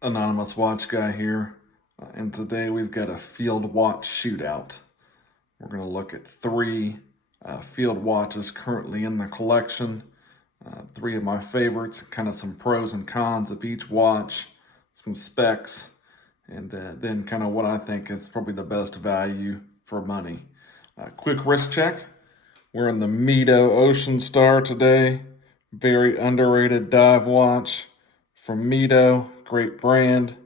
Anonymous Watch Guy here, and today we've got a field watch shootout. We're going to look at three field watches currently in the collection, three of my favorites, kind of some pros and cons of each watch, some specs, and then kind of what I think is probably the best value for money. Quick wrist check. We're in the Mito Ocean Star today. Very underrated dive watch from Mito, great brand,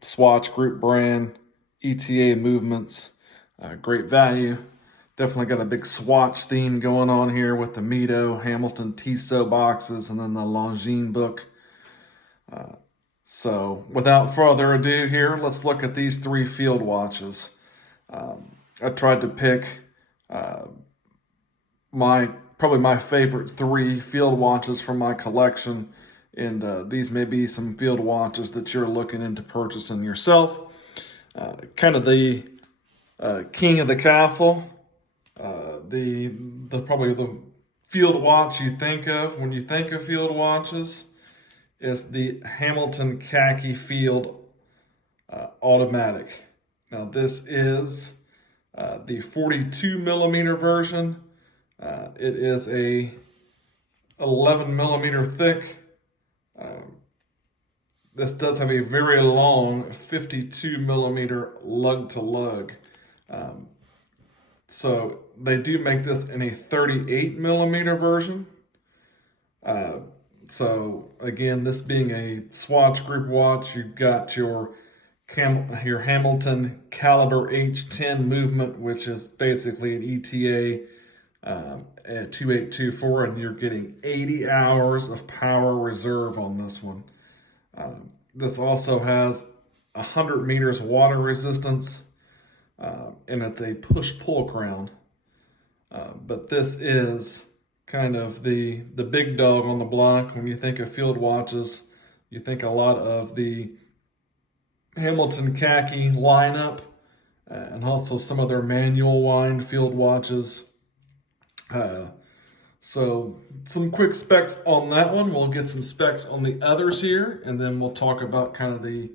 Swatch Group brand, ETA movements, great value. Definitely got a big Swatch theme going on here with the Mito, Hamilton Tissot boxes, and then the Longines book. So without further ado here, let's look at these three field watches. I tried to pick probably my favorite three field watches from my collection, and these may be some field watches that you're looking into purchasing yourself. Kind of the king of the castle, the probably the field watch you think of when you think of field watches is the Hamilton Khaki Field automatic. Now this is the 42 millimeter version. It is a 11 millimeter thick. This does have a very long 52 millimeter lug to lug. So they do make this in a 38 millimeter version. So again, this being a Swatch Group watch, you've got your Hamilton Caliber H10 movement, which is basically an ETA at 2824, and you're getting 80 hours of power reserve on this one. This also has 100 meters water resistance, and it's a push-pull crown. But this is kind of the big dog on the block. When you think of field watches, you think a lot of the Hamilton Khaki lineup, and also some of their manual wind field watches. So some quick specs on that one. We'll get some specs on the others here, and then we'll talk about kind of the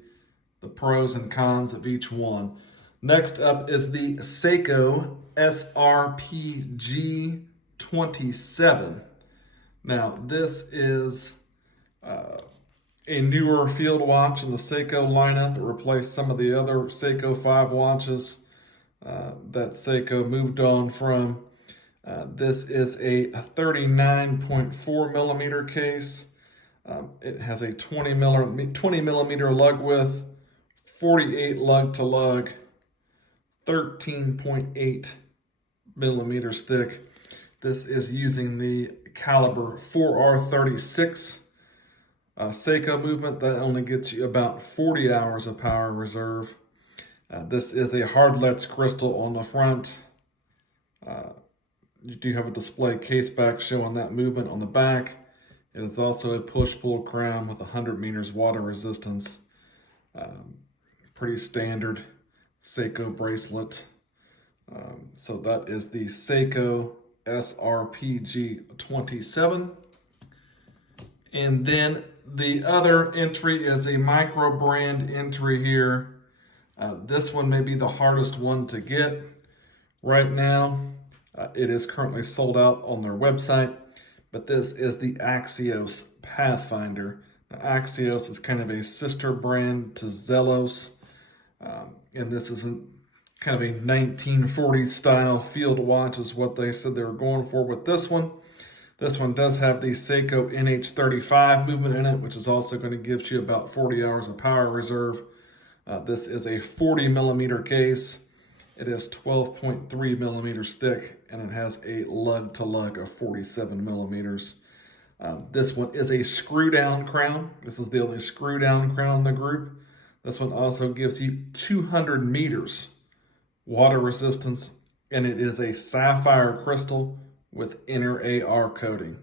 pros and cons of each one. Next up is the Seiko SRPG27. Now this is a newer field watch in the Seiko lineup. It replaced some of the other Seiko 5 watches that Seiko moved on from. This is a 39.4 millimeter case. It has a 20 millimeter lug width, 48 lug to lug, 13.8 millimeters thick. This is using the caliber 4R36 Seiko movement. That only gets you about 40 hours of power reserve. This is a hardlets crystal on the front. You do have a display case back showing that movement on the back. It is also a push-pull crown with 100 meters water resistance. Pretty standard Seiko bracelet. So that is the Seiko SRPG27. And then the other entry is a micro brand entry here. This one may be the hardest one to get right now. It is currently sold out on their website, but this is the Axios Pathfinder. Now, Axios is kind of a sister brand to Zelos, and this is kind of a 1940s style field watch is what they said they were going for with this one. This one does have the Seiko NH35 movement in it, which is also going to give you about 40 hours of power reserve. This is a 40 millimeter case. It is 12.3 millimeters thick, and it has a lug to lug of 47 millimeters. This one is a screw down crown. This is the only screw down crown in the group. This one also gives you 200 meters water resistance, and it is a sapphire crystal with inner AR coating.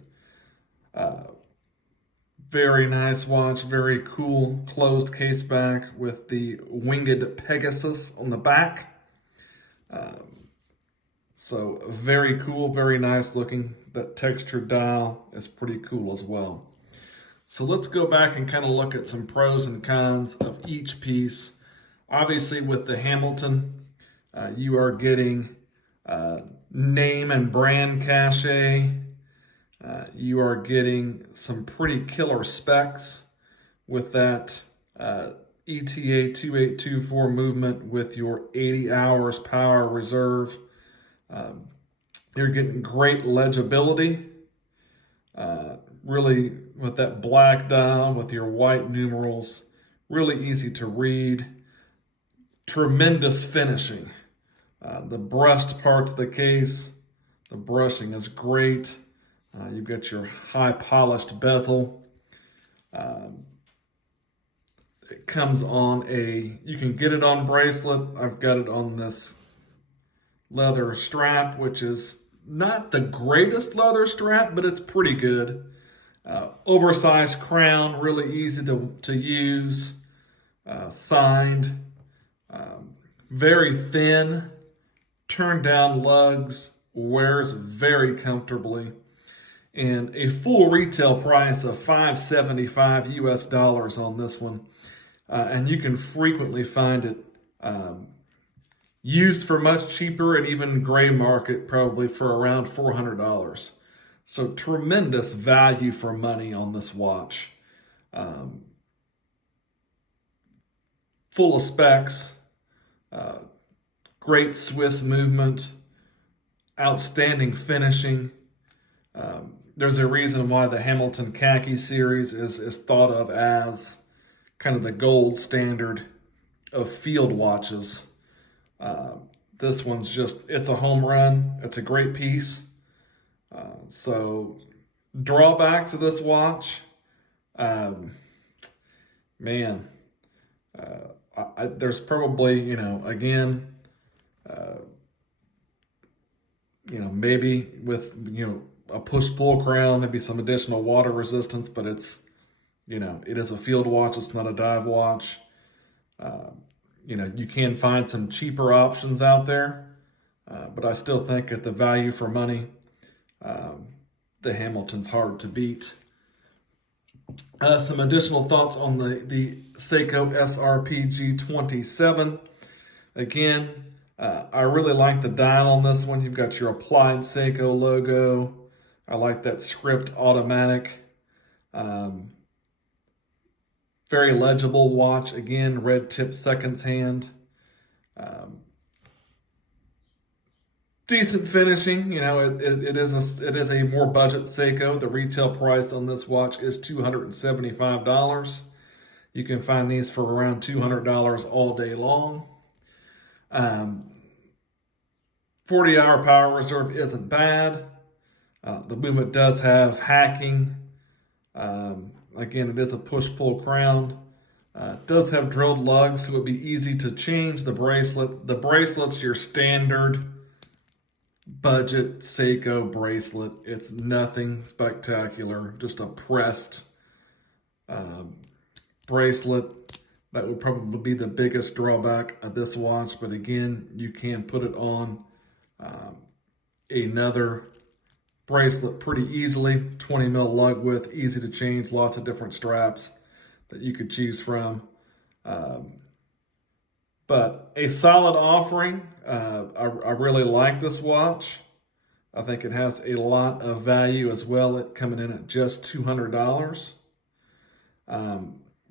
Very nice watch, very cool closed case back with the winged Pegasus on the back. So very cool, very nice looking. That textured dial is pretty cool as well. So let's go back and kind of look at some pros and cons of each piece. Obviously with the Hamilton, you are getting name and brand cachet. You are getting some pretty killer specs with that ETA 2824 movement with your 80 hours power reserve. You're getting great legibility, really with that black dial with your white numerals, really easy to read. Tremendous finishing. The brushed parts of the case, the brushing is great. You've got your high polished bezel. It comes on you can get it on bracelet. I've got it on this leather strap, which is not the greatest leather strap, but it's pretty good. Oversized crown, really easy to use. Signed. Very thin. Turn down lugs. Wears very comfortably. And a full retail price of $575 US on this one. And you can frequently find it used for much cheaper and even gray market probably for around $400. So tremendous value for money on this watch. Full of specs, great Swiss movement, outstanding finishing. There's a reason why the Hamilton Khaki series is thought of as kind of the gold standard of field watches. This one's it's a home run. It's a great piece. So drawback to this watch, there's probably, again, maybe with, a push-pull crown, maybe some additional water resistance, but it's, it is a field watch. It's not a dive watch. You can find some cheaper options out there, but I still think at the value for money, the Hamilton's hard to beat. Some additional thoughts on the Seiko SRPG27. Again, I really like the dial on this one. You've got your applied Seiko logo. I like that script automatic. Very legible watch. Again, red tip seconds hand. Decent finishing. It is a more budget Seiko. The retail price on this watch is $275. You can find these for around $200 all day long. 40-hour power reserve isn't bad. The movement does have hacking. Again, it is a push-pull crown. It does have drilled lugs, so it would be easy to change the bracelet. The bracelet's your standard budget Seiko bracelet. It's nothing spectacular, just a pressed bracelet. That would probably be the biggest drawback of this watch, but again, you can put it on another bracelet pretty easily. 20 mil lug width, easy to change, lots of different straps that you could choose from. But a solid offering. I really like this watch. I think it has a lot of value as well, coming in at just $200.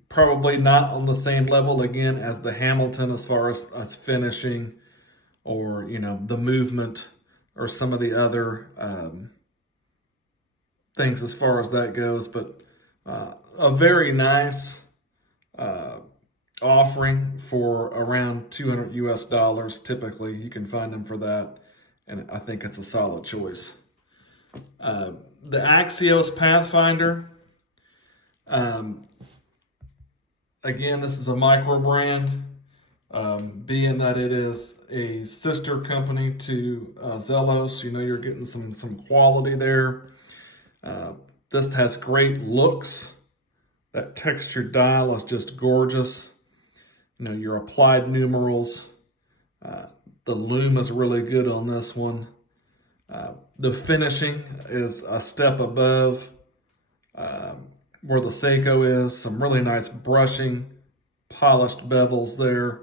Probably not on the same level again as the Hamilton as far as finishing or the movement or some of the other things as far as that goes, but a very nice offering for around $200 US. Typically, you can find them for that, and I think it's a solid choice. The Axios Pathfinder. Again, this is a micro brand, being that it is a sister company to Zelos. You're getting some quality there. This has great looks. That textured dial is just gorgeous. Your applied numerals. The lume is really good on this one. The finishing is a step above where the Seiko is. Some really nice brushing, polished bevels there.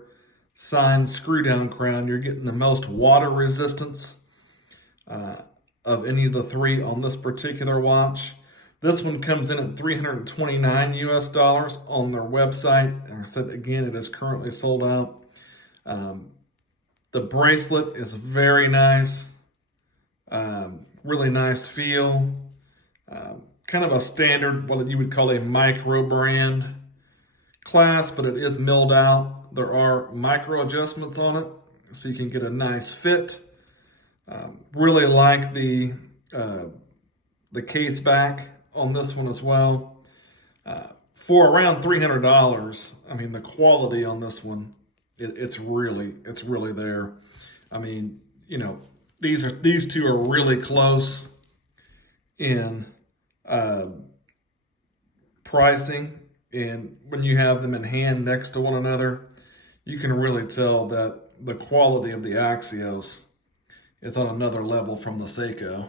Signed screw down crown. You're getting the most water resistance of any of the three on this particular watch. This one comes in at $329 US on their website. Like I said, again, it is currently sold out. The bracelet is very nice. Really nice feel. Kind of a standard, what you would call a micro brand class, but it is milled out. There are micro adjustments on it, so you can get a nice fit. Really like the case back on this one as well. For around $300, I mean, the quality on this one, it's really there. I mean, you know, these two are really close in pricing, and when you have them in hand next to one another, you can really tell that the quality of the Axios is on another level from the Seiko.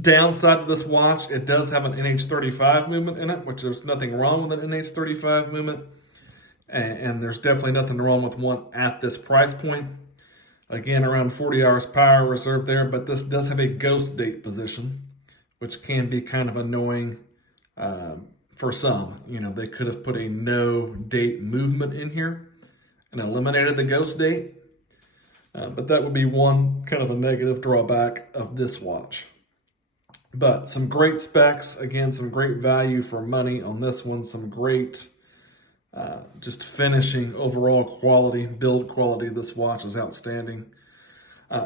Downside of this watch, it does have an NH35 movement in it, which there's nothing wrong with an NH35 movement, and there's definitely nothing wrong with one at this price point. Again, around 40 hours power reserve there, but this does have a ghost date position, which can be kind of annoying for some. You know, they could have put a no date movement in here and eliminated the ghost date, but that would be one kind of a negative drawback of this watch. But some great specs, again, some great value for money on this one, some great just finishing overall quality, build quality of this watch is outstanding.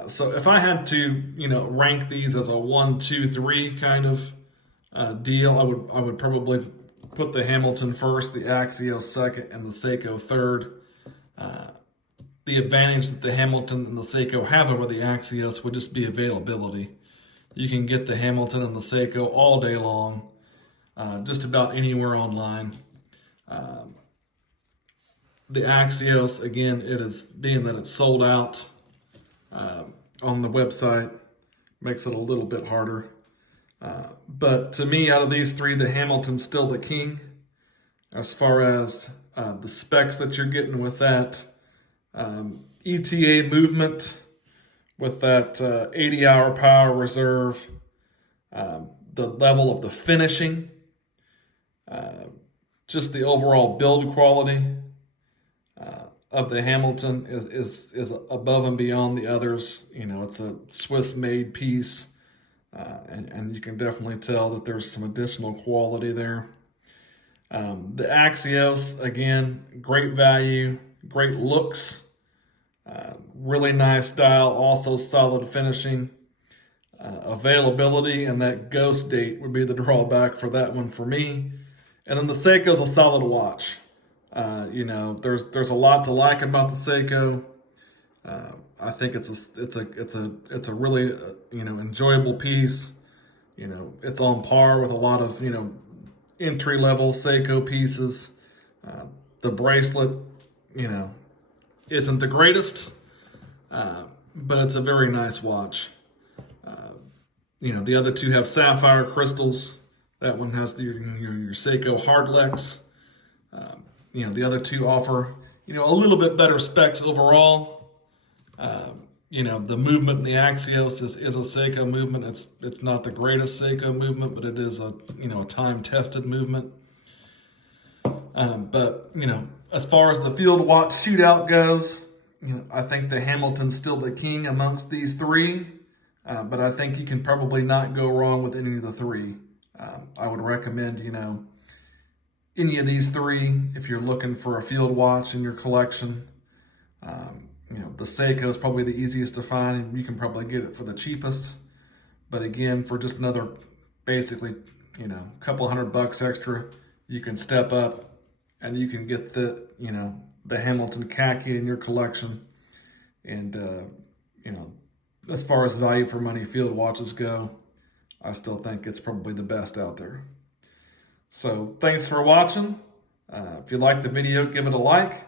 So if I had to, you know, rank these as a 1, 2, 3 kind of deal, I would probably put the Hamilton first, the Axios second, and the Seiko third. The advantage that the Hamilton and the Seiko have over the Axios would just be availability. You can get the Hamilton and the Seiko all day long, just about anywhere online. The Axios, again, it is being that it's sold out on the website, makes it a little bit harder. But to me, out of these three, the Hamilton's still the king as far as the specs that you're getting with that ETA movement, with that 80-hour power reserve, the level of the finishing, just the overall build quality of the Hamilton is above and beyond the others. You know, it's a Swiss-made piece, and you can definitely tell that there's some additional quality there. The Axios, again, great value, great looks, really nice style, also solid finishing. Availability and that ghost date would be the drawback for that one for me. And then the Seiko's a solid watch. You know, there's a lot to like about the Seiko. I think it's a really you know, enjoyable piece. You know, it's on par with a lot of, you know, entry level Seiko pieces. The bracelet, you know, isn't the greatest, but it's a very nice watch. You know, the other two have sapphire crystals. That one has your Seiko Hardlex. You know, the other two offer, you know, a little bit better specs overall. You know, the movement in the Axios is a Seiko movement. It's not the greatest Seiko movement, but it is a, you know, a time-tested movement. But, you know, as far as the field watch shootout goes, you know, I think the Hamilton's still the king amongst these three. But I think you can probably not go wrong with any of the three. I would recommend, you know, any of these three if you're looking for a field watch in your collection. You know, the Seiko is probably the easiest to find, and you can probably get it for the cheapest. But again, for just another, basically, you know, couple $100 extra, you can step up and you can get the, you know, the Hamilton Khaki in your collection. And, you know, as far as value for money field watches go, I still think it's probably the best out there. So thanks for watching. If you liked the video, give it a like.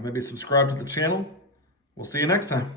Maybe subscribe to the channel. We'll see you next time.